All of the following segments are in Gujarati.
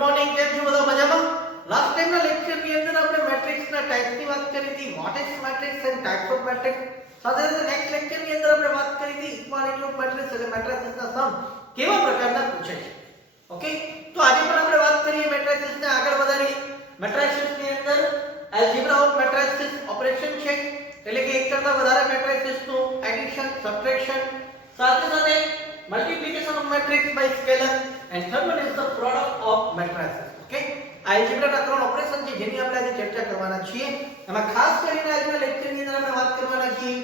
મોર્નિંગ, કેમ છો બધા મજામાં? લાસ્ટ ટાઈમના લેક્ચરની અંદર આપણે મેટ્રિક્સના ટાઈપની વાત કરી હતી, what is matrix and types of matrix. સાથે સાથે નેક્સ્ટ લેક્ચરની અંદર આપણે વાત કરી હતી ઇક્વાલિટી ઓફ મેટ્રિક્સ એટલે મેટ્રિક્સના સમ કેવા પ્રકારના પૂછે છે. ઓકે, તો આજે પણ આપણે વાત કરીએ મેટ્રિક્સને આગળ વધારીએ. મેટ્રિક્સની અંદર એલ્જિબ્રા ઓફ મેટ્રિક્સ ઓપરેશન છે, એટલે કે એક કરતા વધારે મેટ્રિક્સનું એડિશન, સબટ્રેક્શન, સાથે સાથે multiplication of matrix by scalar and third one is the product of matrices. Okay, algebra ત્રણ ઓપરેશન છે જેની આપણે આજે ચર્ચા કરવાના છીએ. એમાં ખાસ કરીને આજના લેક્ચરની અંદર આપણે વાત કરવાના છીએ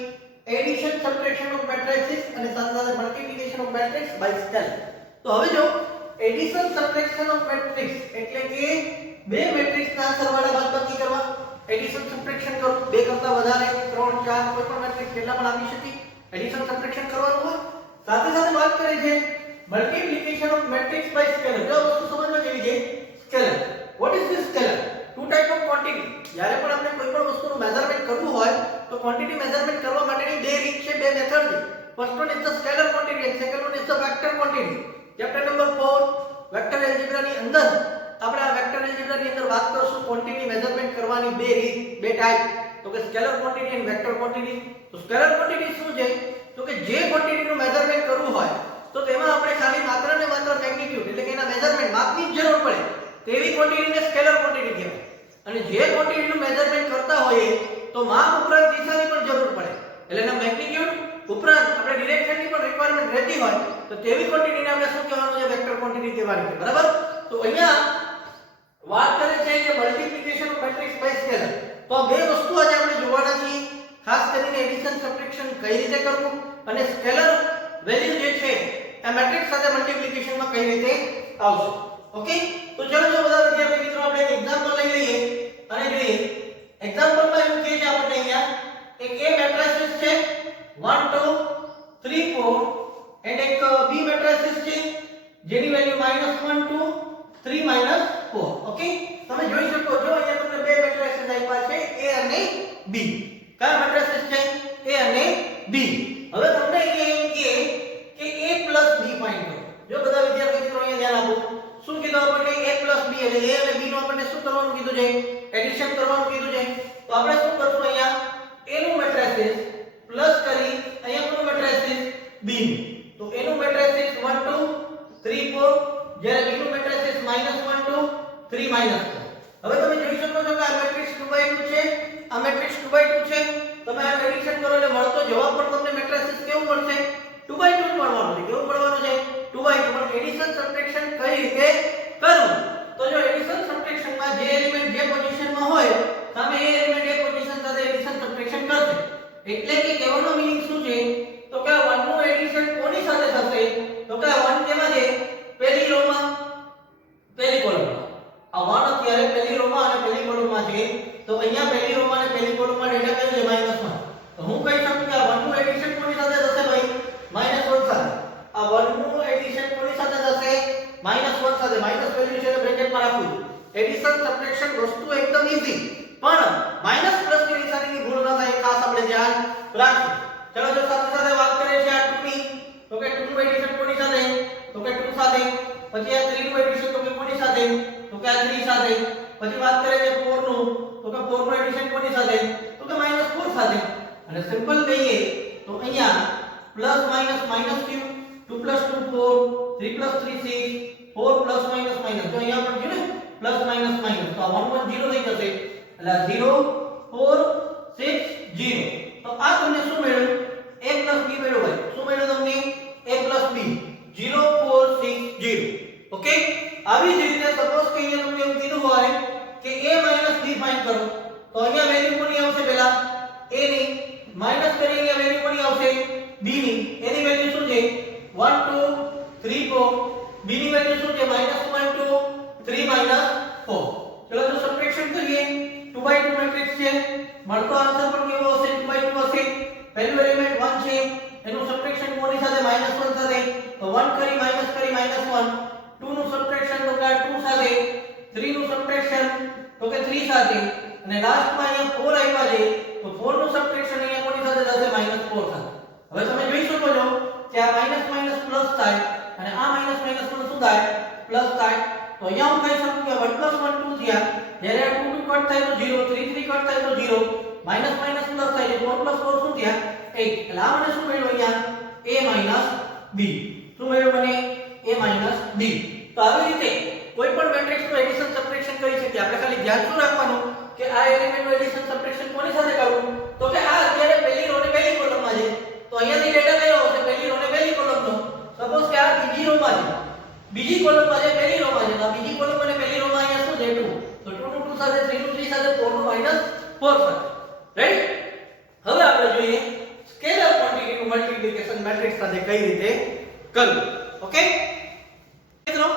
એડિશન, સબટ્રેક્શન ઓફ મેટ્રિસીસ અને સાથે સાથે multiplication of matrix by scalar. તો હવે જો એડિશન, સબટ્રેક્શન ઓફ મેટ્રિક્સ એટલે કે બે મેટ્રિક્સના સરવાળા બાદબાકી કરવા, એડિશન સબટ્રેક્શન કરો, બે કરતા વધારે, 3, 4 કોઈ પણ મેટ્રિક્સ કેટલા પણ આપી શકે, એડિશન સબટ્રેક્શન કરવાનું હોય. સાથે સાથે વાત કરીએ છે multiplication of matrix by scalar. જો વસ્તુ સમજવા જેવી છે, scalar. What is this scalar? Two type of quantity. જ્યારે પણ આપણે કોઈ પણ વસ્તુનું મેઝરમેન્ટ કરવું હોય તો ક્વોન્ટિટી મેઝરમેન્ટ કરવા માટેની બે રીત છે, બે મેથડ છે. First one is the scalar quantity and second one is the vector quantity. Chapter number 4 vector એલ્જિબ્રાની અંદર આપણે આ વેક્ટર એલ્જિબ્રાની અંદર વાત કરશું ક્વોન્ટિટી મેઝરમેન્ટ કરવાની બે રીત, બે ટાઈપ, તો કે સ્કેલર ક્વોન્ટિટી અને વેક્ટર ક્વોન્ટિટી. તો સ્કેલર ક્વોન્ટિટી શું છે? તો કે જે ક્વોન્ટિટીનું મેઝરમેન્ટ કરવું હોય તો તેમાં આપણે ખાલી માત્ર ને માત્ર મેગ્નીટ્યુડ એટલે કે એના મેઝરમેન્ટ માપની જ જરૂર પડે તેવી ક્વોન્ટિટીને સ્કેલર ક્વોન્ટિટી કહેવાય. અને જે ક્વોન્ટિટીનું મેઝરમેન્ટ કરતા હોઈએ તો માપ ઉપરાંત દિશાની પણ જરૂર પડે એટલે એના મેગ્નીટ્યુડ ઉપરાંત આપણે ડિરેક્શનની પણ રિક્વાયરમેન્ટ રહેતી હોય તો તેવી ક્વોન્ટિટીને આપણે શું કહેવાનું છે? વેક્ટર ક્વોન્ટિટી કહેવાની છે. બરાબર? તો અહીંયા વાત કરે છે કે multiplication of matrix by scalar. તો આ બે વસ્તુ આજે આપણે જોવાના છીએ. ખાસ કરીને એડિશન, સબટ્રેક્શન કઈ રીતે કરવું અને સ્કેલર વેલ્યુ જે છે આ મેટ્રિક્સ સાથે મલ્ટીપ્લિકેશનમાં કઈ રીતે આવશે. ઓકે, તો ચલો જો બધા વિદ્યાર્થી મિત્રો આપણે એક એક્ઝામ્પલ લઈ લઈએ અને જોઈએ. એક્ઝામ્પલમાં એવું કહે છે આપણને અહીંયા એક એ મેટ્રિક્સ છે 1 2 3 4 એન્ડ એક બી મેટ્રિક્સ છે જેની વેલ્યુ -1 2 3 4. ઓકે, તમે જોઈ શકો છો અહીંયા તમને બે મેટ્રિક્સ આપ્યા છે A અને B. કયા મેટ્રિક્સ છે? A અને B. હવે તમને અહીંયા એમ કે A plus B ફાઇન્ડ કરો. જો બધા વિદ્યાર્થી મિત્રો અહીંયા ધ્યાન આપો. શું કીધું આપણને? A plus B એટલે A અને B નું આપણને શું કરવાનું કીધું છે? એડિશન કરવાનું કીધું છે. તો આપણે શું કરશું? અહીંયા A નું મેટ્રિક્સ પ્લસ કરી અહીંયા કોનું મેટ્રિક્સ? B નું. તો A નું મેટ્રિક્સ 1 2 3 4 જ્યારે B નું મેટ્રિક્સ -1 2 3 4. હવે તમે જોઈ શકો છો કે આ મેટ્રિક્સ 2/2 છે, આ મેટ્રિક્સ 2/2 છે. તમે આ એડિશન કરો એટલે મળતો જવાબ પણ તમને મેટ્રિક્સ કેવું મળશે? 2/2 જ મળવાનો છે. કેવું મળવાનો છે? 2/2. પણ એડિશન, સબટ્રેક્શન કઈ રીતે કરવું? તો જો એડિશન, સબટ્રેક્શનમાં જે એલિમેન્ટ જે પોઝિશનમાં હોય સામે એ એલિમેન્ટ એ પોઝિશન સાથે એડિશન, સબટ્રેક્શન કરશે. એટલે કે કહેવાનો મીનિંગ શું છે? તો કે 1 નું એડિશન કોની સાથે થશે? તો કે 1 કેમાં છે? પહેલી રો માં, પહેલી કોલમમાં. આ 1 અત્યારે પહેલી રો માં અને પહેલી કોલમમાં છે. તો અહીંયા પહેલી રો માં અને પહેલી કોલમમાં ડેટા કયો છે? -1. તો હું કહી શકું કે આ 1 નું એડિશન કોની સાથે થશે ભાઈ? -1 સાથે. આ 1 નું એડિશન કોની સાથે થશે? -1 સાથે. માઈનસ વેલ્યુ છે તો બ્રેકેટમાં રાખવું. એડિશન, સબટ્રેક્શન વસ્તુ એકદમ ઈઝી, પણ માઈનસ પ્લસ ની નિશાનીની ભૂલ ન થાય ખાસ આપણે ધ્યાન રાખવું. ચલો જો સાથે સાથે વાત કરીએ છીએ આ 2 ની, તો કે 2 નું એડિશન કોની સાથે? તો કે 2 સાથે. પછી આ 3 નું એડિશન તો કે કોની સાથે? તો કે આ 3 સાથે. પછી વાત કરીએ છીએ 4 નું, તો કે 4 નું એડિશન કોની સાથે? તો કે -4 સાથે. અને સિમ્પલ કહીએ તો અહીંયા પ્લસ માઈનસ માઈનસ થયું, 2 + 2 4, 3 + 3 6, 4 + માઈનસ માઈનસ. તો અહીંયા પણ છે ને પ્લસ માઈનસ માઈનસ. તો આ 1 1 0 થઈ જશે. એટલે 0 4 6 0. તો આ તમને શું મળ્યું? A + B મળ્યું ભાઈ. શું મળ્યું તમને? A + B 0 4 6 0. ઓકે, આવી જ રીતે સપોઝ કે અહીંયા તમને એવું કીધું હોય કે A - B ફાઇન્ડ કરો. તો અહીંયા વેલ્યુ કોની આવશે? પહેલા A ની માઈનસ કરી અહીંયા વેલ્યુ કોની આવશે? B ની. એની વેલ્યુ શું છે? 1 2 3 4. B ની વેલ્યુ શું છે? -1 2 3 4. ચલો તો સબટ્રેક્શન કરીએ. 2/2 મેટ્રિક્સ છે. મળતો આન્સર પણ કેવો હશે? 2/2 હશે. પહેલું એલિમેન્ટ 1 છે, એનું સબટ્રેક્શન કોની સાથે? -1 સાથે. તો 1 કરી માઈનસ કરી -1. 2 નું સબટ્રેક્શન તો કે 2 સાથે. 3 નું સબટ્રેક્શન તો કે 3 સાથે. અને લાસ્ટમાં અહીંયા 4 આવ્યા છે. તો 4 નું સબટ્રેક્શન અહીંયા કોની સાથે થશે? -4 સાથે. હવે તમે જોઈ શકો છો કે આ માઈનસ માઈનસ પ્લસ થાય અને આ માઈનસ માઈનસ પણ શું થાય? પ્લસ થાય. તો અહીંયા હું કહી શકું કે 1 + 1 2 થયા, જ્યારે આ 2 2 કટ થાય તો 0, 3 3 કટ થાય તો 0, માઈનસ માઈનસ પ્લસ થાય છે, 4 + 4 શું થયા 8. એટલે આ મને શું મળ્યું અહીંયા a - b. શું મળ્યું મને a - b. તો આવી રીતે કોઈ પણ મેટ્રિક્સ નું એડિશન સબટ્રેક્શન કરી શકીએ. આપણે ખાલી ધ્યાન શું રાખવાનું કે આ એલિમેન્ટ નું એડિશન સબટ્રેક્શન કોની સાથે કરવું, તો કે આ અત્યારે પહેલી રો ને પહેલી કોલમ માં છે, તો અહીંયાથી ડેટા કયો આવશે, પહેલી રો ને પહેલી કોલમ નો. સપોઝ કે આ બીજી રો માં છે, બીજી કોલમ માં છે, પહેલી રો માં છે, તો બીજી કોલમ અને પહેલી રો માં અહીંયા શું છે 2, તો 2 નું 2 સાથે 3 નું 3 સાથે 4 નું -4 સાથે. રાઈટ. હવે આપણે જોઈએ સ્કેલર ક્વોન્ટિટી નું મલ્ટીપ્લિકેશન મેટ્રિક્સ સાથે કઈ રીતે કરવું. ઓકે મિત્રો,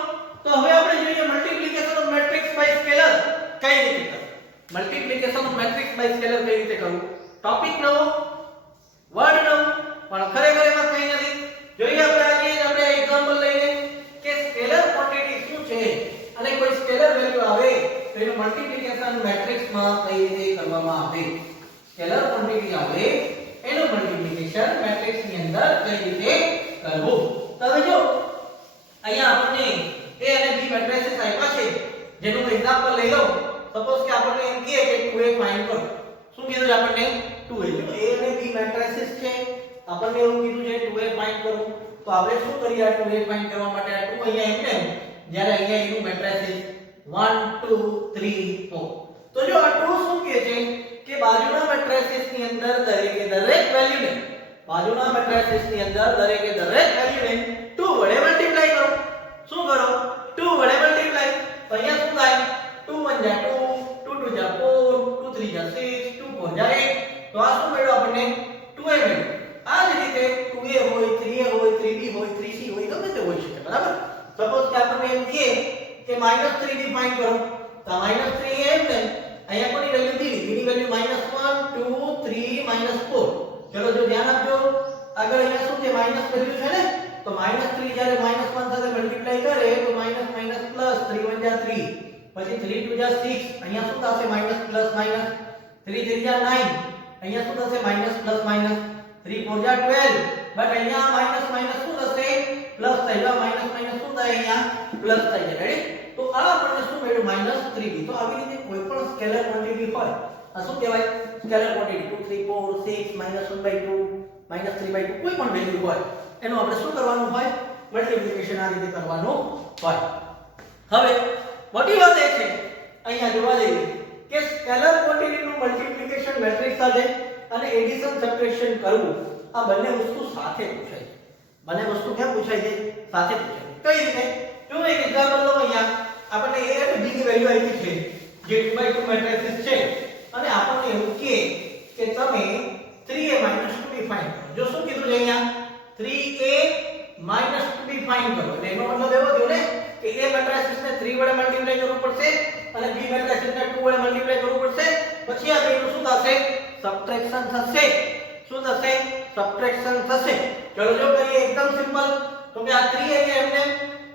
તો હવે આપણે જોઈએ multiplication of matrix by scalar કઈ રીતે કરવું. Multiplication of matrix by scalar કઈ રીતે કરવું. ટોપિક નવો, વર્ડ નવો, પણ ખરેખર એમાં કંઈ નથી. જોઈએ આપણે એક્ઝામ્પલ લઈને કે સ્કેલર ક્વોન્ટિટી શું છે અને કોઈ સ્કેલર વેલ્યુ આવે તો એનું મલ્ટીપ્લિકેશન મેટ્રિક્સ માં કઈ રીતે કરવામાં આવે. સ્કેલર ક્વોન્ટિટી આવે એનું મલ્ટીપ્લિકેશન મેટ્રિક્સ ની અંદર કઈ રીતે કરવું. તો હવે જો અહીંયા આપણને a અને b મેટ્રિક્સ આપ્યા છે, જેનું એક્ઝામ્પલ લઈ લો. સપોઝ કે આપણને એમ કહે કે 2a ફાઇન્ડ કરો. શું કીધું છે આપણને 2a. જો a અને b મેટ્રિક્સ છે, આપણને એવું કીધું છે 2a ફાઇન્ડ કરો. તો આપણે શું કરીએ આ 2a ફાઇન્ડ કરવા માટે? આ 2 અહીંયા એમને જ્યારે અહીંયા એનું મેટ્રિક્સ 1 2 3 4. તો જો આ 2 શું કહે છે કે બાજુના મેટ્રિક્સ ની અંદર દરેકે દરેક વેલ્યુને બાજુના મેટ્રિક્સ ની અંદર દરેકે દરેક વેલ્યુને 2 વડે મલ્ટીપ્લાય કરો. શું કરો? 2 વડે મલ્ટીપ્લાય. તો અહીંયા શું થાય? 2 1 જા 2, 2 2 જા 4, 2 3 જા 6, 2 4 જા 8. તો આ શું મળ્યું આપણને? 2a મળ્યું. આ જ રીતે 2a હોય, 3a હોય, 3b હોય, 3c હોય, ગમે તે હોઈ શકે. બરાબર. સપોઝ કે આપણને એમ કહે કે -3b ફાઇન્ડ કરો. તો -3 એમ ને અહીંયા કોની વેલ્યુ b ની વેલ્યુ -1 2 3 -4. ચલો જો ધ્યાન આપજો, આગળ અહીંયા શું છે માઈનસ વેલ્યુ છે ને, તો -3 જ્યારે -1 સાથે મલ્ટીપ્લાય કરે તો માઈનસ માઈનસ પ્લસ 3 1 જા 3, પછી 3 2 જા 6, અહીંયા શું થશે માઈનસ પ્લસ માઈનસ, 3 3 જા 9, અહીંયા શું થશે માઈનસ પ્લસ માઈનસ, 3 4 જા 12. બટ અહીંયા માઈનસ માઈનસ શું થશે પ્લસ થઈ જાય, માઈનસ માઈનસ શું થાય અહીંયા પ્લસ થઈ જાય. રેડી. તો આ આપણને શું મળ્યું -3b. તો આવી રીતે કોઈ પણ સ્કેલર ક્વોન્ટિટી હોય આ શું કહેવાય સ્કેલર ક્વોન્ટિટી 2 3 4 6 -1/2 -3/2 કોઈ પણ વેલ્યુ હોય એનું આપણે શું કરવાનું હોય મલ્ટીપ્લિકેશન આ રીતે કરવાનું હોય. હવે મોટી વાત એ છે અહીંયા જોવા જઈએ કે સ્કેલર ક્વોન્ટિટી નું મલ્ટીપ્લિકેશન મેટ્રિક્સ સાથે અને એડિશન સબટ્રેક્શન કરવું આ બંને વસ્તુ સાથે પૂછાય છે. બંને વસ્તુ ક્યાં પૂછાય છે? સાથે પૂછાય. કઈ રીતે? જો એક એક્ઝામ્પલ લો. અહીંયા આપણને a અને b ની વેલ્યુ આપી છે જે 2/2 મેટ્રિક્સ છે અને આપણને એવું કહે કે તમે 3a - 2b ફાઇન્ડ કરો. જો શું કીધું છે અહીંયા 3a - 2b ફાઇન્ડ કરો. એટલે એનો મતલબ એવો થયો ને કે a મેટ્રિક્સને 3 વડે મલ્ટીપ્લાય કરવું પડશે અને b મેટ્રિક્સને 2 વડે મલ્ટીપ્લાય કરવું પડશે. પછી આ બેનું શું થશે? સબટ્રેક્શન થશે. શું થશે? સબટ્રેક્શન થશે. ચલો જો કરીએ એકદમ સિમ્પલ. તો કે આ 3 અહીંયા એમને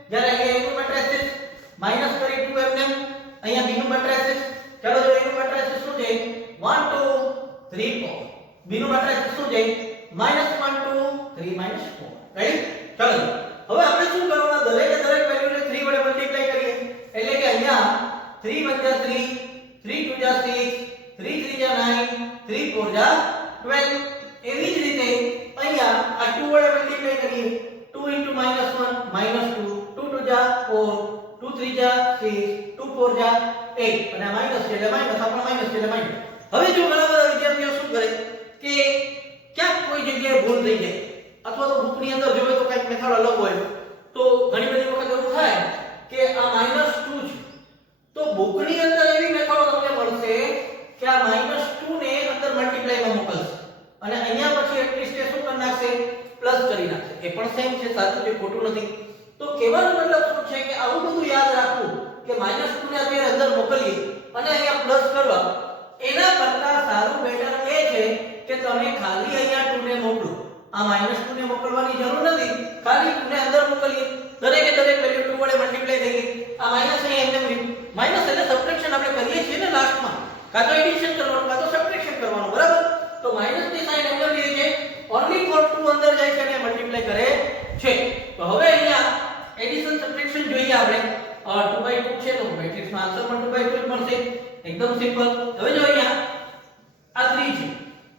જ્યારે અહીંયા એનું મેટ્રિક્સ માઈનસ કરી 2 એમને અહીંયા b નું મેટ્રિક્સ. ચલો જો એનું મેટ્રિક્સ શું છે 1 2 3 4, b નું મેટ્રિક્સ શું છે -1 2 3 4. રાઈટ. ચલો હવે આપણે શું કરવાના? દરેકે દરેક વેલ્યુને 3 વડે મલ્ટીપ્લાય કરીએ. એટલે કે અહીંયા 3 1 જા 3, 3 2 જા 6, 3 3 જા 9, 3 4 જા 12. એવી જ રીતે અહીંયા આ 2 વડે મલ્ટીપ્લાય કરીએ. 2 * -1 -2, 2 2 જા 4, 2 3 જા 6, 2 4 જા 8 અને માઈનસ છે એટલે માઈનસ, આપણે માઈનસ છે એટલે માઈનસ. હવે જો ઘણા બધા વિદ્યાર્થીઓ શું કરે કે ક્યાંક કોઈ જગ્યાએ ભૂલ થઈ જાય અથવા તો બુકની અંદર જોવે તો કંઈક મેથડ અલગ હોય, તો ઘણી બધી વખત એવું થાય કે આ -2 છે તો બુકની અંદર એવી મેથડો તમને મળશે કે આ -2 ને અંદર મલ્ટીપ્લાયમાં મોકલશે અને અહીંયા પછી એટલીસ્ટ શું કરી નાખશે પ્લસ કરી નાખશે. એ પણ સેમ છે, સાચું છે, ખોટું નથી. તો કહેવાનો મતલબ શું છે કે આવું બધું યાદ રાખવું કે -2 ને અત્યારે અંદર મોકલીએ અને અહીંયા પ્લસ કરવા એના કરતા સારું બેટર એ છે કે તમે ખાલી અહીંયા 2 ને મોકલો. આ -2 ને મોકલવાની જરૂર નથી, ખાલી 2 ને અંદર મોકલીએ. દરેકે દરેક વેલ્યુ 2 વડે મલ્ટીપ્લાય થઈ ગઈ. આ માઈનસ અહીં એમને મળ્યું. માઈનસ એટલે સબટ્રેક્શન આપણે કરીએ છીએ ને લાસ્ટમાં, કાં તો એડિશન કરવાનું કાં તો સબટ્રેક્શન કરવાનું. બરાબર. તો માઈનસ ની સાઈન અંદર લે છે, ઓન્લી ફોર 2 અંદર જાય છે અને મલ્ટીપ્લાય કરે છે. તો હવે અહીંયા એડિશન સબટ્રેક્શન જોઈએ આપણે. 2/2 એકદમ સિમ્પલ. હવે જો અહીંયા આ 3 છે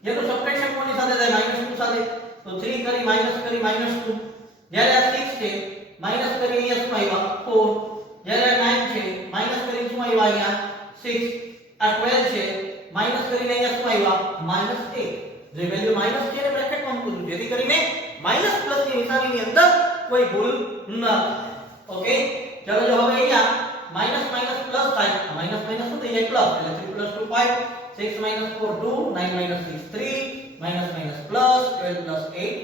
જેનું સબટ્રેક્શન કોની સાથે થાય -2 સાથે, તો 3 કરી -2. જ્યારે આ 6 છે માઈનસ કરી અહીંયા શું આવ્યા 4. જ્યારે આ 9 છે માઈનસ કરી શું આવ્યા અહીંયા 6. આ 12 છે માઈનસ કરીને અહીંયા શું આવ્યા -8. જે વેલ્યુ માઈનસ છે એને બ્રેકેટમાં મૂકું છું જેથી કરીને માઈનસ પ્લસ ની નિશાનીની અંદર કોઈ ભૂલ ન થાય. ઓકે, ચાલો જો હવે અહીંયા માઈનસ માઈનસ પ્લસ થાય, માઈનસ માઈનસ શું થઈ જાય પ્લસ, એટલે 3 + 2 5, 6 - 4 2, 9 - 6 3, માઈનસ માઈનસ પ્લસ, 12 + 8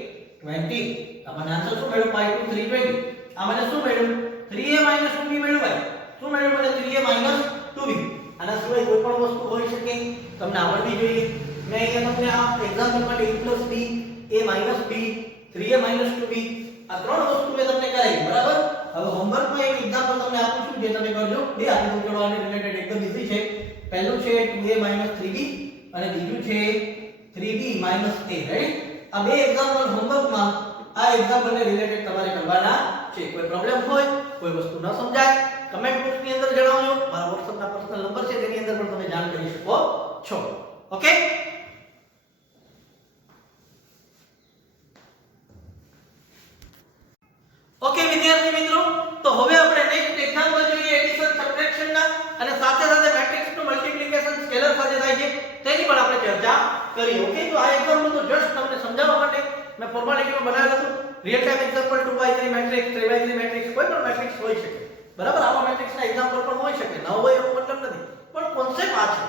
20. આપણને આન્સર શું મળ્યો 5 2 3 20. આ મને શું મળ્યું 3a - 2b મળ્યું ભાઈ. શું મળ્યું મને 3a - 2b. આના સિવાય કોઈ પણ વસ્તુ હોઈ શકે, તમને આવડવી જોઈએ. મેં અહીંયા તમને આ એક્ઝામ્પલ માટે a + b, a - b, 3a - 2b આ ત્રણ વસ્તુ મેં તમને કરાવી, બરાબર. હવે હોમવર્કમાં એક એક્ઝામ્પલ તમને આપું છું જે તમે કરજો. બે આપી દઉં, ચલો આને રિલેટેડ એકદમ ઈઝી છે. પહેલું છે 2a - 3b અને બીજું છે 3b - a. રાઈટ. આ બે એક્ઝામ્પલ હોમવર્કમાં આ એક્ઝામ્પલને રિલેટેડ તમારે કરવાના છે. કોઈ પ્રોબ્લેમ હોય, કોઈ વસ્તુ ન સમજાય, કમેન્ટ બોક્સની અંદર જણાવજો. મારા WhatsAppના પર્સનલ નંબર છે તેની અંદર પણ તમે જાણ કરી શકો છો. ઓકે, ઓકે વિદ્યાર્થી મિત્રો, તો હવે આપણે નેક્સ્ટ એક્ઝામ્પલ જોઈએ એડિશન સબટ્રેક્શન ના, અને સાથે સાથે મેટ્રિક્સ નું મલ્ટીપ્લિકેશન સ્કેલર સાથે થાય છે તેની પણ આપણે ચર્ચા કરી. ઓકે, તો આ એક્ઝામ્પલ તો જસ્ટ તમને સમજાવવા માટે મેં ફોર્માલિટીમાં બનાવેલું હતું. Real time example 2x3 matrix, 3x3 matrix, કોઈ પણ મેટ્રિક્સ હોઈ શકે, બરાબર. આવા મેટ્રિક્સના એક્ઝામ્પલ પણ હોઈ શકે, ન હોય એવો મતલબ નથી, પણ કોન્સેપ્ટ આ છે.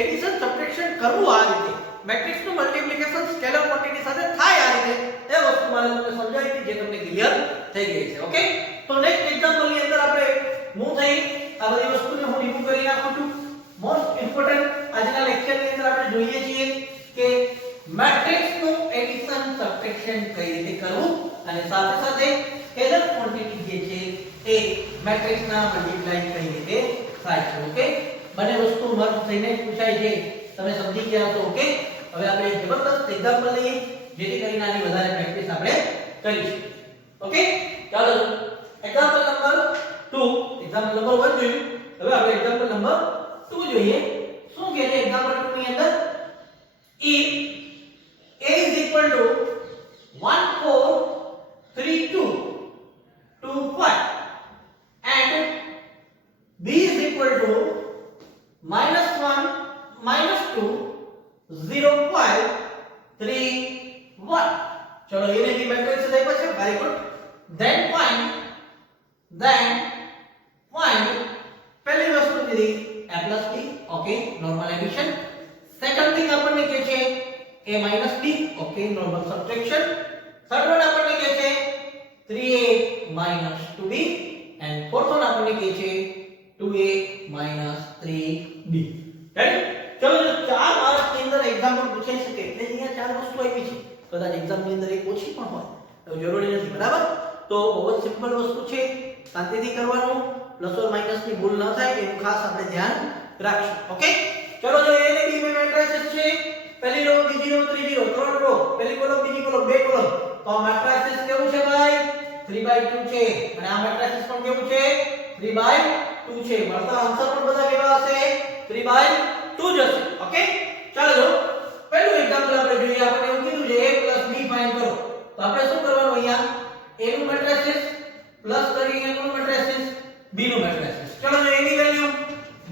એડિશન સબટ્રેક્શન કરવું આ રીતે, મેટ્રિક્સ નું મલ્ટીપ્લિકેશન સ્કેલર ક્વોન્ટિટી સાથે થાય આ રીતે, એ વસ્તુ મારે તમને સમજાવી હતી જે તમને ક્લિયર થઈ ગઈ છે. ઓકે, તો નેક્સ્ટ એક્ઝામ્પલ ની અંદર આપણે મૂવ થઈ આ બધી વસ્તુને હું રિમૂવ કરી નાખું છું. મોસ્ટ ઇમ્પોર્ટન્ટ આજના લેક્ચર ની અંદર આપણે જોઈએ છીએ કે મેટ્રિક્સ નું એડિશન સબટ્રેક્શન કઈ રીતે કરવું, અને સાથે સાથે સ્કેલર ક્વોન્ટિટી જે છે એ મેટ્રિક્સ ના મલ્ટીપ્લાય કઈ રીતે થાય છે. ઓકે, બંને વસ્તુ મર્જ થઈને પૂછાય છે, તમે સમજી ગયા છો. ઓકે, હવે આપણે જબરદસ્ત એક્ઝામ્પલ લઈએ જેથી કરીને આની વધારે પ્રેક્ટિસ આપણે કરીશું. ઓકે, ચાલો એક્ઝામ્પલ નંબર 2, એક્ઝામ્પલ નંબર 1 જોયું. હવે આપણે એક્ઝામ્પલ નંબર 2 જોઈએ. શું કહે છે એક્ઝામ્પલ 2 ની અંદર? if a is equal to 1 4 3 2 2 5 and b is equal to -1 -2 0 5 3 1. ચલો એને બી મેટ્રિક્સ લખ્યો છે, વેરી ગુડ. then find પહેલી વસ્તુ કીધી a plus b. Okay, normal addition. Second thing આપણને કહે છે a minus b. Okay, normal subtraction. Third one આપણને કહે છે 3a minus 2b and fourth one આપણને કહે છે 2a minus 3b. રાઈટ. ચલો જો ચાર માર્ક્સની અંદર એક્ઝામ્પલ પૂછાઈ શકે એટલે અહીંયા ચાર વસ્તુ આપી છે, કદાચ એક્ઝામની અંદર એક ઓછી પણ હોય તો જરૂરી નથી, બરાબર. તો બહુ જ સિમ્પલ વસ્તુ છે, શાંતિથી કરવાનું, પ્લસ ઓર માઈનસ ની ભૂલ ન થાય એનું ખાસ આપણે ધ્યાન રાખશું. ઓકે, ચલો જો a અને b બે મેટ્રિસીસ છે, પહેલી રો, બીજી રો, ત્રીજી રો, ત્રણ રો, પહેલી કોલમ, બીજી કોલમ, બે કોલમ. તો આ મેટ્રિસીસ કેવું છે ભાઈ? 3/2 છે, અને આ મેટ્રિસીસ પણ કેવું છે? 3/2 છે. મળતા આન્સર પણ બધા કેવા હશે? 3/2 જ હશે. ઓકે, ચાલો જો પહેલું એક્ઝામ્પલ આપણે જોઈએ. આપણે એવું કીધું છે a + b ફાઇન્ડ કરો. તો આપણે શું કરવાનું? અહીંયા a નું મેટ્રિસીસ પ્લસ કરીને કોનું મેટ્રિસીસ? b નું મેટ્રિસીસ. ચલો જો a ની વેલ્યુ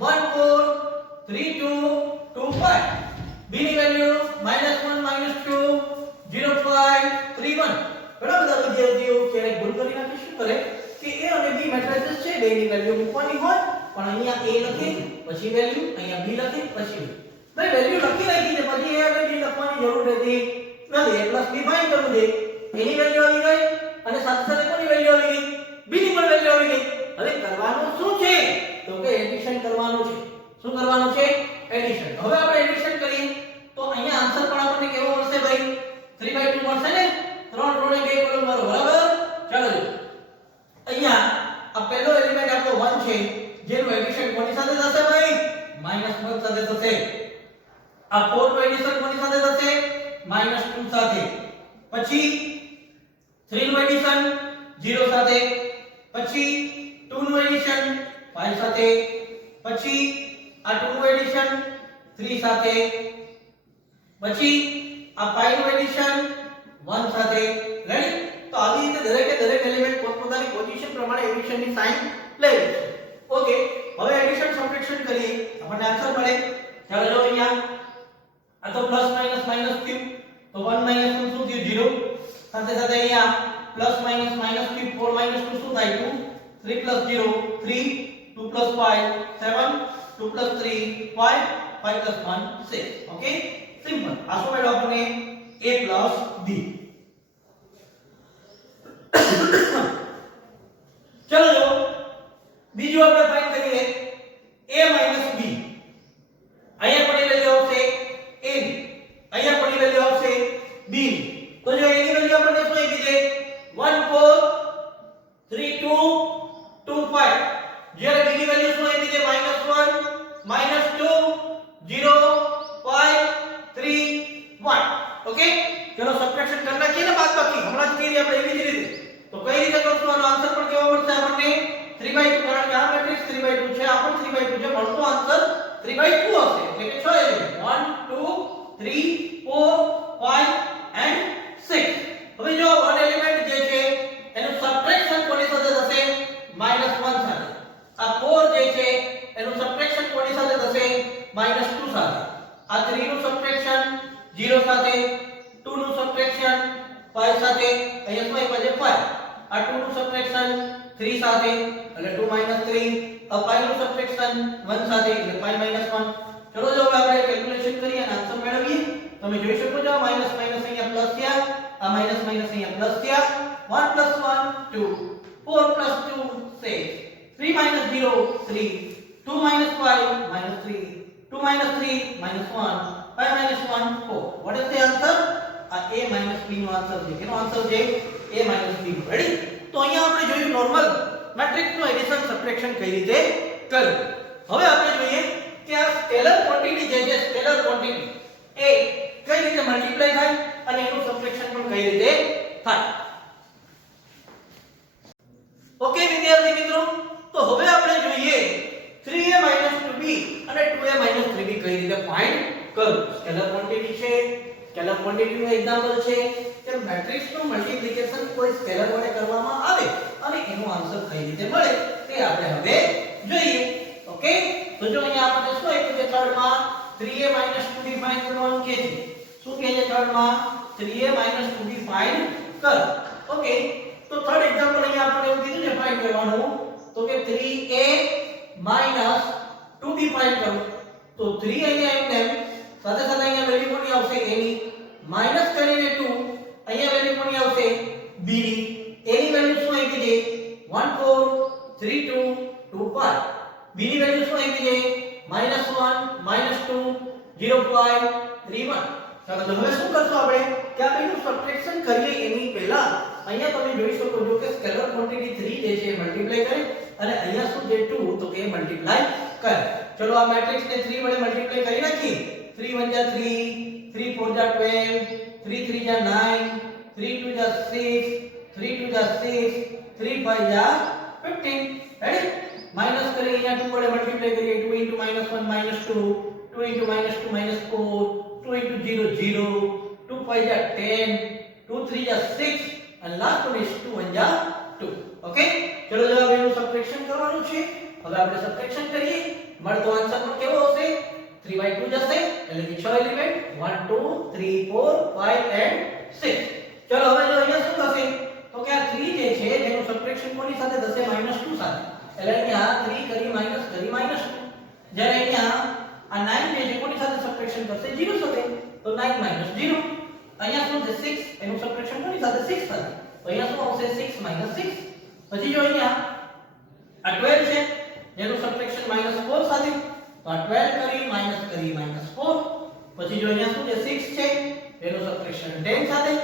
1 4 3 2 2 5, b ની વેલ્યુ -1 -2 0 5 3 1. ઘણા બધા વિદ્યાર્થીઓ ક્યારેક ભૂલ કરી નાખે, શું કરે કે a અને b મેટ્રિસીસ છે, બેની વેલ્યુ મૂકવાની હોય, પણ અહીંયા a લખી પછી વેલ્યુ, અહીંયા b લખી પછી ભાઈ વેલ્યુ લખી નાખી છે, પછી a અને b લખવાની જરૂર નથી. નથી, a + b ફાઇન્ડ કરવું છે. a ની વેલ્યુ આવી ગઈ અને સાથે સાથે કોની વેલ્યુ આવી ગઈ? b ની પણ વેલ્યુ આવી ગઈ. હવે કરવાનું શું છે? તો કે એડિશન કરવાનું છે. શું કરવાનું છે? એડિશન. હવે આપણે એડિશન કરીએ તો અહીંયા આન્સર પણ આપણને કેવો મળશે ભાઈ? 3/2 મળશે ને? 3 રો ને 2 કોલમ વાળો, બરાબર. ચાલો અહીંયા આ પહેલો એલિમેન્ટ આપણો 1 છે, જેનું એડિશન કોની સાથે થશે ભાઈ? -1 સાથે થશે. આ 4 નું એડિશન કોની સાથે થશે? -2 સાથે. પછી 3 નું એડિશન 0 સાથે. પછી 2 નું એડિશન 5 સાથે. પછી આ 2 નું એડિશન 3 સાથે, પછી આ 5 નું એડિશન 1 સાથે. રેડી? તો આવી રીતે દરેક એલિમેન્ટ પોતપોતાની પોઝિશન પ્રમાણે એડિશનની સાઇન લઈ લે છે. ઓકે, હવે એડિશન સબટ્રેક્શન કરીએ, આપણને આન્સર મળે. ચાલો જો અહીંયા આ તો પ્લસ માઈનસ માઈનસ થયું, તો 1 માઈનસ 1 શું થયું? 0. સાથે સાથે અહીંયા પ્લસ માઈનસ માઈનસ થયું, 4 માઈનસ 2 શું થાય? 2. 3 plus 0 3, 2 plus 5 7, 2 plus 3 5, 5 plus 1 6. Okay, simple. આ શું મળ્યું આપણને? a plus b. ચલો જો બીજું આપણે ફાઇન્ડ કરીએ a minus b. અહીંયા પડી વેલ્યુ આવશે a ની, અહીંયા પડી વેલ્યુ આવશે b ની. તો જો a ની વેલ્યુ આપણને શું આપી છે? 1 4 3 2 2 5. જ્યારે b ની વેલ્યુ શું આપી છે? -1 -2 0 5 3 1. ઓકે, ચલો સબટ્રેક્શન કરી નાખીએ ને બાદબાકી. હમણાં જ કરી આપણે એવી જ રીતે. તો કઈ રીતે કરશું? આનો આન્સર પણ કેવો મળશે આપણને? 3/2. કારણ કે આ મેટ્રિક્સ 3/2 છે, આ પણ 3/2 છે, મળતો આન્સર 3/2 હશે. એટલે કે 6 એલિમેન્ટ 1 2 3 4 5 and 6. હવે જો 1 એલિમેન્ટ જે છે એનું સબટ્રેક્શન કોની સાથે થશે? -1 સાથે. આ 4 જે છે એનું સબટ્રેક્શન કોની સાથે થશે? -2 સાથે. આ 3 નું સબટ્રેક્શન 0 સાથે, 2 નું સબટ્રેક્શન 5 સાથે, અહીંયા શું આવે? 5. આ 2 નું સબટ્રેક્શન 3 સાથે એટલે 2 3. આ 5 નું સબટ્રેક્શન 1 સાથે એટલે 5 1. ચલો જો હવે આપણે કેલ્ક્યુલેશન કરીએ અને આન્સર મેળવીએ. તમે જોઈ શકો છો માઈનસ માઈનસ અહીંયા પ્લસ થયા, આ માઈનસ માઈનસ અહીંયા પ્લસ થયા. 1 + 1 2, 4 + 2 6, 3 - 0 3, 2 - 5 -3, 2 - 3 -1, 5 - 1 4. What is the answer? આ a - b નો આન્સર છે. કેનો આન્સર છે? a - b. રેડી? તો અહીંયા આપણે જોયું નોર્મલ મેટ્રિક્સ નું એડિશન સબટ્રેક્શન કઈ રીતે કરવું. હવે આપણે જોઈએ કે આ સ્કેલર ક્વોન્ટિટી જે છે, સ્કેલર ક્વોન્ટિટી એ કઈ રીતે મલ્ટીપ્લાય થાય અને એનું સબટ્રેક્શન પણ કઈ રીતે થાય. ઓકે વિદ્યાર્થી મિત્રો, તો હવે આપણે જોઈએ 3a - 2b અને 2a - 3b કઈ રીતે ફાઇન્ડ કરવું. સ્કેલર ક્વોન્ટિટી છે, સ્કેલર ક્વોન્ટિટી નું એક્ઝામ્પલ છે કે મેટ્રિક્સ નું મલ્ટીપ્લિકેશન કોઈ સ્કેલર વડે કરવામાં આવે અને એનો આન્સર કઈ રીતે મળે તે આપણે હવે જોઈએ. ઓકે, તો જો અહીંયા આપણે શું આપ્યું છે થર્ડ માં? 3a - 2b ફાઇન્ડ કરવાનું કે છે. શું કહે છે થર્ડ માં? 3a - 2b ફાઇન્ડ કર. ઓકે, તો થર્ડ એક્ઝામ્પલ અહીંયા આપણે એવું કીધું છે ફાઇન્ડ કરવાનું, તો કે 3a - 2b ફાઇન્ડ કરો. તો 3 અહીંયા એમ સાથે સાથે અહીંયા વેલ્યુ કોની આવશે? a ની. માઈનસ કરીને 2 અહીંયા વેલ્યુ કોની આવશે? b ની. a ની વેલ્યુ શું આવી છે? 1 4 3 2 2 5. b ની વેલ્યુ શું આવી છે? -1 -2 0 5 3 1. ચાલો તો હવે શું કરશું આપણે કે આ બેનું સબટ્રેક્શન કરીએ એની પહેલા અહીંયા તમે જોઈ શકો છો કે સ્કેલર ક્વોન્ટિટી 3 જે છે મલ્ટીપ્લાય કરે અને અહીંયા શું છે 2 તો કે મલ્ટીપ્લાય કરે. ચલો આ મેટ્રિક્સ ને 3 વડે મલ્ટીપ્લાય કરી નાખીએ. 3 1 જા 3, 3 4 જા 12, 3 3 જા 9, 3 2 જા 6, 3 2 જા 6, 3 5 જા 15. રેડી? માઈનસ કરી અહીંયા 2 વડે મલ્ટીપ્લાય કરીએ. 2 * -1 -2, 2 * -2 -4, 2 * 0 0, 2 5 જા 10, 2 3 જા 6 and last one is 2 1 જા 2. ઓકે, ચલો જો હવે એનું સબટ્રેક્શન કરવાનું છે. હવે આપણે સબટ્રેક્શન કરીએ. મળતો આન્સર પણ કેવો હશે? 3/2 જશે એટલે કે 6 એલિમેન્ટ 1 2 3 4 5 and 6. ચલો હવે જો અહીંયા શું થશે તો કે આ 3 જે છે એનું સબટ્રેક્શન કોની સાથે થશે? -2 સાથે. એટલે અહીંયા 3 કરી માઈનસ કરી -2. જ્યારે અહીંયા આ 9 જે છે કોની સાથે સબટ્રેક્શન કરશે? 0 સાથે. તો 9 - 0. અહીંયા શું છે? 6 એનું સબટ્રેક્શન કોની સાથે? 6 સાથે. તો અહીંયા શું આવશે? 6 - 6. પછી જો અહીંયા આ 12 છે જેનું સબટ્રેક્શન -4 સાથે. તો આ 12 કરી -4. પછી જો અહીંયા શું છે? 6 છે એનું સબટ્રેક્શન 10 સાથે.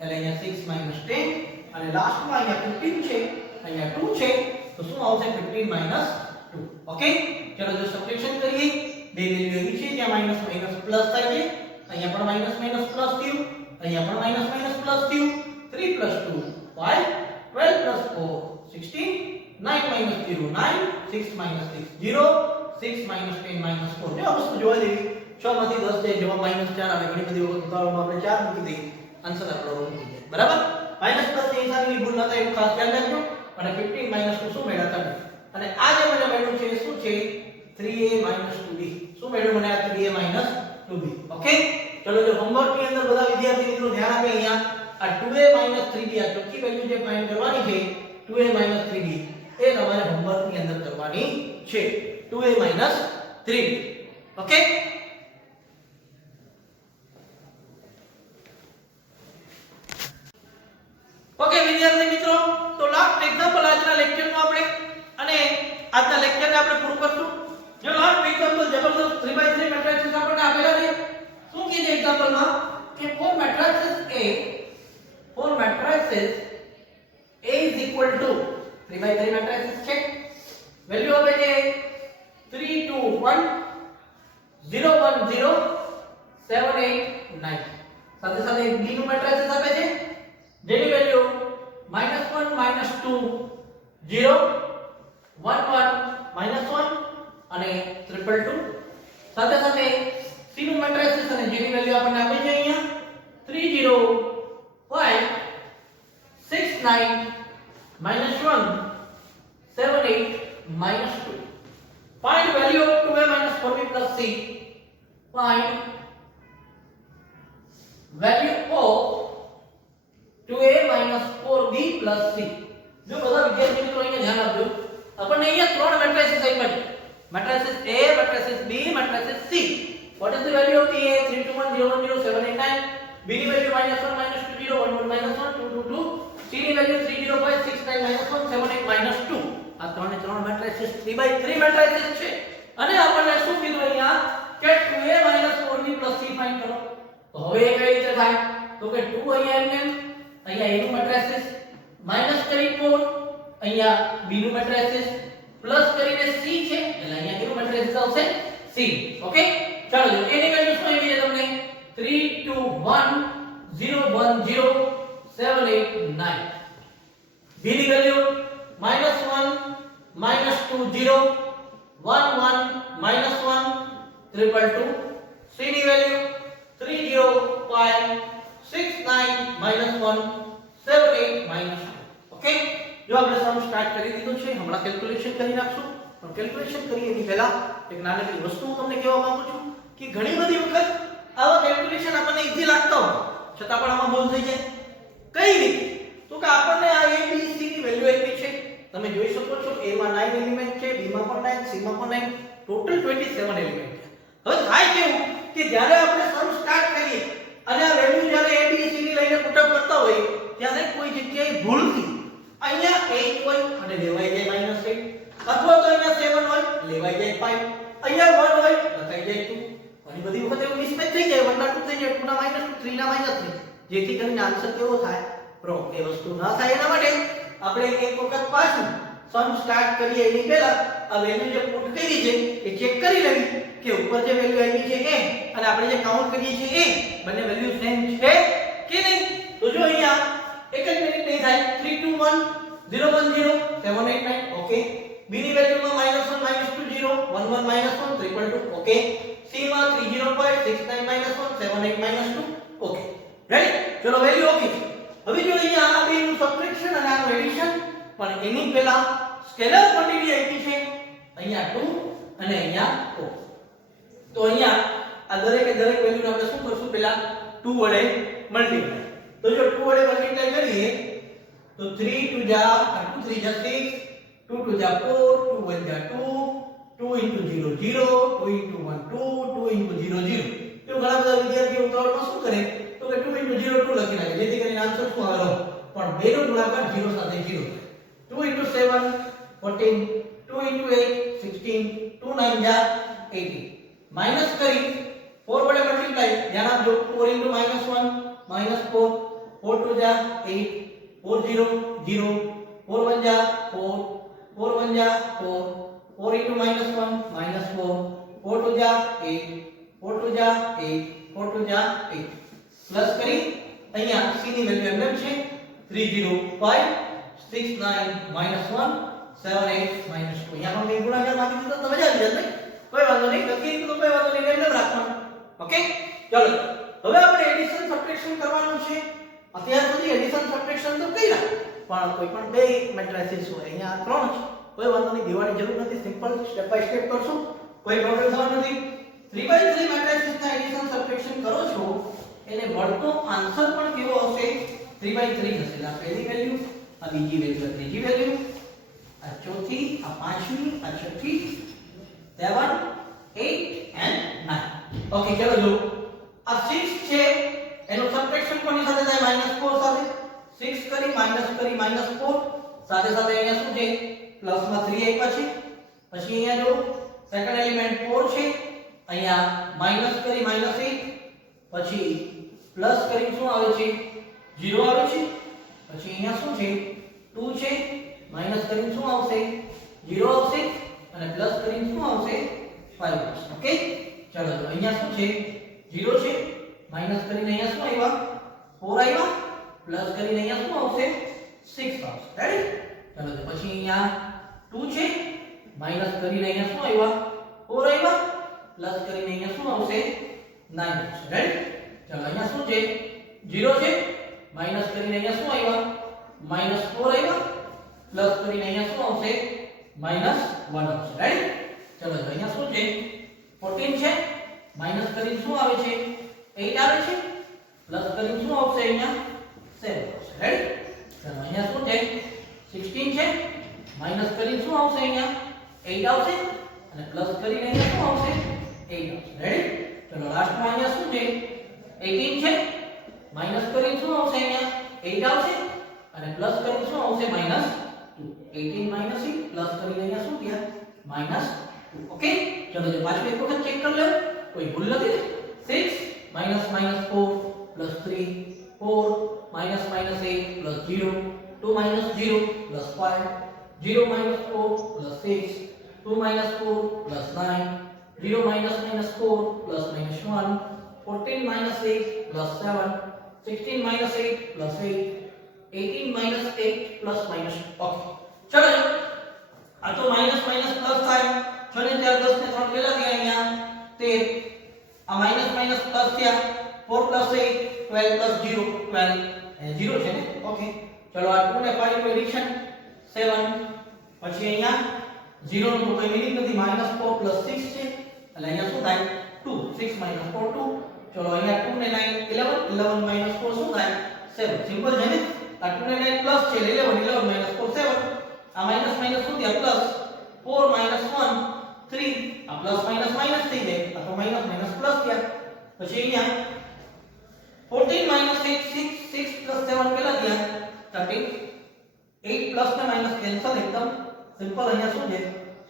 એટલે અહીંયા 6 - 10 અને લાસ્ટમાં અહીંયા 15 છે, અહીંયા 2 છે. તો શું આવશે? 15 - 2. ઓકે, ચલો જો સબટ્રેક્શન કરીએ. બે વેલ્યુ એવી છે જ્યાં માઈનસ માઈનસ પ્લસ થાય છે. અહીંયા પણ માઈનસ માઈનસ પ્લસ થયું, અહીંયા પણ માઈનસ માઈનસ પ્લસ થયું. 3 + 2 5, 12 + 4 16, 9 - 0 9, 6 - 6 0, 6 10 4 જો આ વસ્તુ જોવા જેવી 6 માંથી 10 જાય જવાબ -4 આવે ઘણી બધી વખત ઉતાવળમાં આપણે 4 મૂકી દઈએ આન્સર આપણો રોંગ થઈ જાય બરાબર માઈનસ પ્લસ ની નિશાનીની ભૂલ ન થાય એવું ખાસ ધ્યાન રાખજો અને 15 2 શું મેળવતા નથી અને આ જે મને મળ્યું છે એ શું છે 3a 2b શું મળ્યું મને આ 3a 2b ઓકે ચલો જો હોમવર્ક ની અંદર બધા વિદ્યાર્થી મિત્રો ધ્યાન આપે અહીંયા આ 2a 3b આ ચોખ્ખી વેલ્યુ જે ફાઇન્ડ કરવાની છે 2a 3b એ તમારે હોમવર્ક ની અંદર કરવાની છે 2a 3b ઓકે ઓકે વિદ્યાર્થી મિત્રો તો લાસ્ટ એક્ઝામ્પલ આજના લેક્ચરનું આપણે અને આજના લેક્ચરને આપણે પૂરું કરશું જો લાસ્ટ એક્ઝામ્પલ જબરદસ્ત 3x3 મેટ્રિક્સ આપણને આપેલા છે શું કીધું એક્ઝામ્પલમાં કે for matrix A is equal to 3x3 matrix છે વેલ્યુ આપે છે 3 2 1 0 1 0 7 8 9 સાથે સાથે B નું મેટ્રિક્સ આપે છે જેની વેલ્યુ -1 -2 0 1 1 -1 અને 2 2 સાથે સાથે C નું મેટ્રિક્સ અને જેની વેલ્યુ આપણને આપી છે અહીંયા 3 0 5 6 9 -1 7 8 -2 find value of 2a 4b plus c find value of 2a 4b plus c જો બધા વિદ્યાર્થી મિત્રો અહીંયા ધ્યાન આપજો આપણને અહીંયા ત્રણ મેટ્રિક્સ આપ્યા છે matrix A matrix B matrix C what is the value of the A 3 2 1 0 1 0 7 8 9 B ની વેલ્યુ -1 -2 0 1 1 -1 2 2 2 C ની વેલ્યુ 3 0 5 6 9 -1 7 8 -2 આ ત્રણે ત્રણ મેટ્રિક્સ 3x3 મેટ્રિક્સ છે અને આપણને શું કીધું અહીંયા કે 2a 4b plus c find કરો તો હવે એ કઈ રીતે થાય તો કે 2 અહીંયા અહીંયા a નું મેટ્રિક્સ માઈનસ કરી 4 અહીંયા b નું મેટ્રિક્સ પ્લસ કરીને c છે એટલે અહીંયા કેનું મેટ્રિક્સ આવશે c ઓકે ચાલો જો a ની વેલ્યુ શું આવી છે તમને 3 2 1 0 1 0 7 8 9 b ની વેલ્યુ -1 -2 0 1 1 -1 2 2 c ની વેલ્યુ 3 0 5 6 9 -1 7 8 -2 ઓકે જો આપણે સમ સ્ટાર્ટ કરી દીધું છે હમણાં કેલ્ક્યુલેશન કરી નાખશું પણ કેલ્ક્યુલેશન કરીએ એની પહેલા એક નાનકડી વસ્તુ હું તમને કહેવા માંગુ છું કે ઘણી બધી વખત આવા કેલ્ક્યુલેશન આપણને ઈઝી લાગતા હોય છતાં પણ આમાં ભૂલ થઈ જાય કઈ રીતે તો કે આપણને આ a b c ની વેલ્યુ આપી છે તમે જોઈ શકો છો a માં 9 એલિમેન્ટ છે b માં પણ 9 c માં પણ 9 ટોટલ 27 એલિમેન્ટ છે હવે થાય કેવું કે જ્યારે આપણે સમ સ્ટાર્ટ કરીએ અને આ વેલ્યુ જ્યારે a b c ની લઈને પુટઅપ કરતા હોઈએ ત્યારે કોઈ જગ્યાએ ભૂલથી અહીંયા 8 હોય અને લેવાઈ જાય -8 અથવા તો અહીંયા 7 હોય લેવાઈ જાય 5 અહીંયા 1 હોય લખાઈ જાય 2 ઘણી બધી વખત એવું મિસમેચ થઈ જાય 1 ના 2 થઈ જાય 2 ના -2 3 ના -3 જેથી કરીને આન્સર કેવો થાય રોંગ એ વસ્તુ ના થાય એના માટે આપણે એક વખત પાછું સમ સ્ટાર્ટ કરીએ એની પહેલા આ વેલ્યુ જે પુટ કરી છે એ ચેક કરી લેવી કે ઉપર જે વેલ્યુ આવી છે એ અને આપણે જે કાઉન્ટ કરીએ છીએ એ બંને વેલ્યુ સેમ છે કે નહીં તો જો અહીંયા એક જ મિનિટ નહીં થાય 3 2 1 0 1 0 7 8 9 ઓકે b ની વેલ્યુમાં -1 -2 0 1 1 -1 3 2 ઓકે c માં 3 0 5 6 9 -1 7 8 -2 ઓકે રાઈટ ચલો વેલ્યુ ઓકે હવે જો અહીંયા આ બેનું સબટ્રેક્શન અને આનું એડિશન પણ એની પહેલા સ્કેલર ક્વોન્ટિટી આપી છે અહીંયા 2 અને અહીંયા 4 તો અહીંયા આ દરેક વેલ્યુને આપણે શું કરશું પહેલા 2 વડે મલ્ટીપ્લાય તો જો 2 વડે મલ્ટીપ્લાય કરીએ તો 3 2 જા 2 3 જા 6 2 2 જા 4 2 1 જા 2 2 0 0 2 1 2 2 0 0 તો ઘણા બધા વિદ્યાર્થીઓ ઉતાવળમાં શું કરે તો કે 2 0 2 લખી નાખે જેથી કરીને આન્સર શું આવે પણ બેનો ગુણાકાર 0 સાથે 0 થાય 2 7 14 2 8 16 2 9 જા 18 માઈનસ કરી 4 વડે મલ્ટીપ્લાય ધ્યાન આપજો 4 -1 -4 4 2 જા 8 4 0 0 4 1 જા 4 4 1 જા 4 4 -1 -4 4 2 જા 8 4 2 જા 8 4 2 જા 8 પ્લસ કરી અહીંયા c ની વેલ્યુ એમ છે 305 69 -1 7 8 -2 અહીંયા પણ ગુણાકાર માંથી દીધો તો મજા આવી જાય કોઈ વાંધો નહીં, નથી તો કોઈ વાંધો નહીં, એમને રાખવાનું. ઓકે, ચાલો હવે આપણે એડિશન સબટ્રેક્શન કરવાનું છે. અત્યાર સુધી એડિશન સબટ્રેક્શન તો કર્યા, પણ કોઈ પણ બે મેટ્રિસીસ હોય, અહીંયા આ ત્રણ છે, કોઈ વાંધો નહીં, દેવાની જરૂર નથી, સિમ્પલ સ્ટેપ બાય સ્ટેપ કરશું, કોઈ પ્રોબ્લેમ થવાનો નથી. 3 by 3 મેટ્રિસીસના એડિશન સબટ્રેક્શન કરો છો એટલે મળતો આન્સર પણ કેવો હશે? 3 by 3 હશે. આ પહેલી વેલ્યુ, આ બીજી વેલ્યુ, આ ત્રીજી વેલ્યુ, આ ચોથી, આ પાંચમી, આ છઠ્ઠી, 7 8 and 9. ઓકે, ચલો જો આ 6 છે એનું સબટ્રેક્શન કોની સાથે થાય? -4 સાથે. 6 કરી -4 સાથે સાથે અહીંયા શું છે? પ્લસમાં 3 આપ્યા છે. પછી અહીંયા જો સેકન્ડ એલિમેન્ટ 4 છે, અહીંયા માઈનસ કરી -8, પછી પ્લસ કરી શું આવે છે? 0 આવે છે. પછી અહીંયા શું છે? 2 છે, માઈનસ કરીને શું આવશે? 0 આવશે, અને પ્લસ કરીને શું આવશે? 5 આવશે. ઓકે, ચલો તો અહીંયા શું છે? 0 છે, માઈનસ કરીને અહીંયા શું આવ્યા? 4 આવ્યા, પ્લસ કરીને અહીંયા શું આવશે? 6 આવશે. રાઈટ? ચલો તો પછી અહીંયા 2 છે, માઈનસ કરીને અહીંયા શું આવ્યા? 4 આવ્યા, પ્લસ કરીને અહીંયા શું આવશે? 9 આવશે. રાઈટ? ચલો અહીંયા શું છે? 0 છે, માઈનસ કરીને અહીંયા શું આવ્યા? -4 આવ્યા, પ્લસ કરીને અહીંયા શું આવશે? -1 આવશે. રાઈટ? ચલો તો અહીંયા શું છે? 14 છે, માઈનસ કરીને શું આવે છે? 8 આવે છે, પ્લસ કરીને શું આવશે? અહીંયા 7 આવશે. રાઈટ? ચલો અહીંયા શું છે? 16 છે, માઈનસ કરીને શું આવશે? અહીંયા 8 આવશે, અને પ્લસ કરીને અહીંયા શું આવશે? 8 આવશે. રેડી? ચલો લાસ્ટમાં અહીંયા શું છે? 18 છે, માઈનસ કરીને શું આવશે? અહીંયા 8 આવશે, અને પ્લસ કરીને શું આવશે? -2. 18 -8 પ્લસ કરીને અહીંયા શું થયા? -2. ઓકે, ચલો જો પાછું એક વખત ચેક કરી લો, કોઈ ભૂલ નથી. 6 -4 + 3 4 -8 + 0 2 - 0 + 5 0 - 4 + 6 2 - 4 + 9 0 - -4 + -1 14 - 8 + 7 16 - 8 + 8 18 - 8 + -. ઓકે, ચલો આ તો માઈનસ માઈનસ પ્લસ થાય. 6 ને 4 10 ને 3 કેટલા થયા? અહીંયા 13. આ માઈનસ માઈનસ પ્લસ થયા. 4 + 8 12 + 0 12 અને 0 છે ને. ઓકે, ચલો આ 2 ને 5 નું એડિશન 7. પછી અહીંયા 0 નું કોઈ મીનિંગ નથી. -4 + 6 છે એટલે અહીંયા શું થાય? 2. 6 - 4 2. ચલો અહીંયા 2 ને 9 11 11 - 4 શું થાય? 7. સિમ્પલ છે ને. આ 2 ને 9 પ્લસ છે 11 11 - 4 7. આ માઈનસ માઈનસ શું થયા? પ્લસ 4 - 1 3. આ પ્લસ માઈનસ માઈનસ થઈ જાય. આ તો માઈનસ માઈનસ પ્લસ થયા. પછી અહીંયા 14 - 8 6 6 + 7 કેટલા થયા? 13. 8 પ્લસ ને માઈનસ કેન્સલ એકદમ સિમ્પલ. અહીંયા શું છે?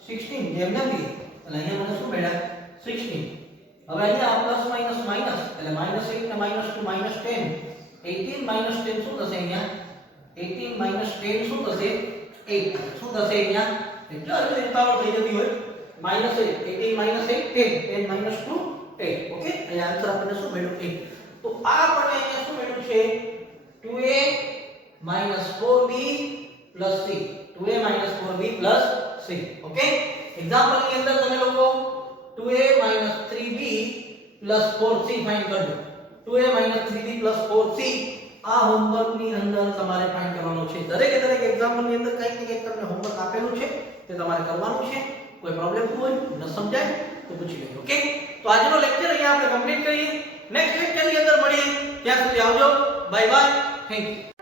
16 જેમ નથી એટલે અહીંયા મને શું મળ્યા? 16. હવે અહીંયા પ્લસ માઈનસ માઈનસ એટલે -8 ને -2 -10. 18 - 10 શું થશે? અહીંયા 18 - 10 શું થશે? 8. શું થશે? અહીંયા એટલા જ પાવર થઈ જતી હોય. -8 18 - 8 10 10 - 2 8. ઓકે, અહીંયા આન્સર આપણને શું મળ્યું? 8. તો આ આપણને અહીંયા શું મળ્યું છે? 2a - 4b + c. 2a - 4b + c. Okay, example ની અંદર તમે લોકો 2a - 3b + 4c ફાઇન્ડ કરજો. 2a - 3b + 4c આ હોમવર્ક ની અંદર તમારે ફાઇન્ડ કરવાનો છે. દરેકે દરેક એક્ઝામ્પલ ની અંદર કંઈક ને કંઈક તમને હોમવર્ક આપેલું છે, તે તમારે કરવાનું છે. કોઈ પ્રોબ્લેમ હોય ન સમજાય તો પૂછી લેજો. ઓકે, તો આજનો લેક્ચર અહીંયા આપણે કમ્પ્લીટ કરીએ. નેક્સ્ટ લેક્ચર ની અંદર મળીએ. ત્યાં સુધી આવજો. Bye bye. Thank you.